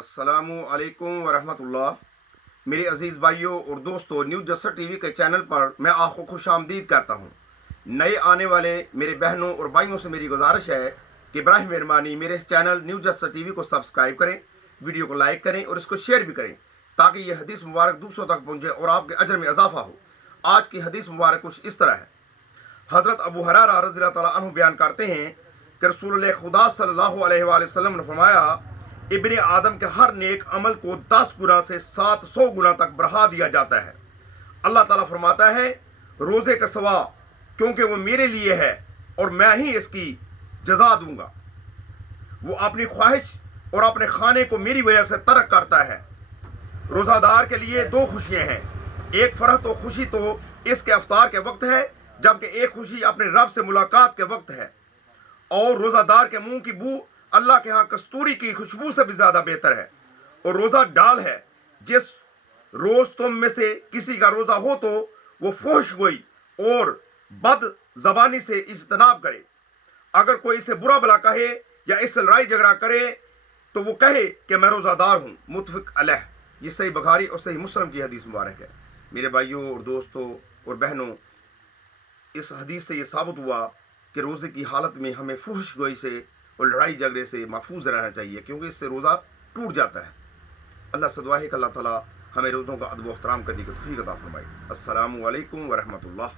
अस्सलामु अलैकुम वरहमतुल्लाह। मेरे अज़ीज़ भाइयों और दोस्तों, न्यूज़ जस्सर टीवी के चैनल पर मैं आपको खुश आमदीद कहता हूँ। नए आने वाले मेरे बहनों और भाइयों से मेरी गुजारिश है कि बराह मेहरबानी मेरे इस चैनल न्यूज़ जस्सर टीवी को सब्सक्राइब करें, वीडियो को लाइक करें और इसको शेयर भी करें, ताकि ये हदीस मुबारक दूसरों तक पहुँचे और आपके अजर में इजाफा हो। आज की हदीस मुबारक कुछ इस तरह है। हज़रत अबू हुरैरा रज़ियल्लाहु तआला अन्हु बयान करते हैं कि रसूलुल्लाह खुदा सल्लल्लाहु अलैहि वसल्लम ने फरमाया, इब्ने आदम के हर नेक अमल को 10 गुना से 700 गुना तक बढ़ा दिया जाता है। अल्लाह ताला फरमाता है, रोज़े का सवा क्योंकि वो मेरे लिए है और मैं ही इसकी जजा दूंगा। वो अपनी ख्वाहिश और अपने खाने को मेरी वजह से तर्क करता है। रोज़ादार के लिए दो खुशियाँ हैं, एक फरहत और खुशी तो इसके अफ्तार के वक्त है, जबकि एक खुशी अपने रब से मुलाकात के वक्त है। और रोज़ादार के मुंह की बू अल्लाह के यहाँ कस्तूरी की खुशबू से भी ज़्यादा बेहतर है। और रोज़ा डाल है, जिस रोज़ तुम में से किसी का रोज़ा हो तो वो फहश गोई और बद ज़बानी से इज्तनाब करे। अगर कोई इसे बुरा भला कहे या इससे लड़ाई झगड़ा करे तो वो कहे कि मैं रोज़ादार हूँ। मुत्तफ़िक़ अलैह। ये सही बुखारी और सही मुस्लिम की हदीस मुबारक है। मेरे भाइयों और दोस्तों और बहनों, इस हदीस से ये साबित हुआ कि रोज़े की हालत में हमें फहश गोई से और लड़ाई झगड़े से महफूज रहना चाहिए, क्योंकि इससे रोज़ा टूट जाता है। अल्लाह से दुआ है कि अल्लाह ताला हमें रोज़ों का अदब व एहतराम करने की तौफीक अता फरमाए। अस्सलामु अलैकुम व रहमतुल्लाह।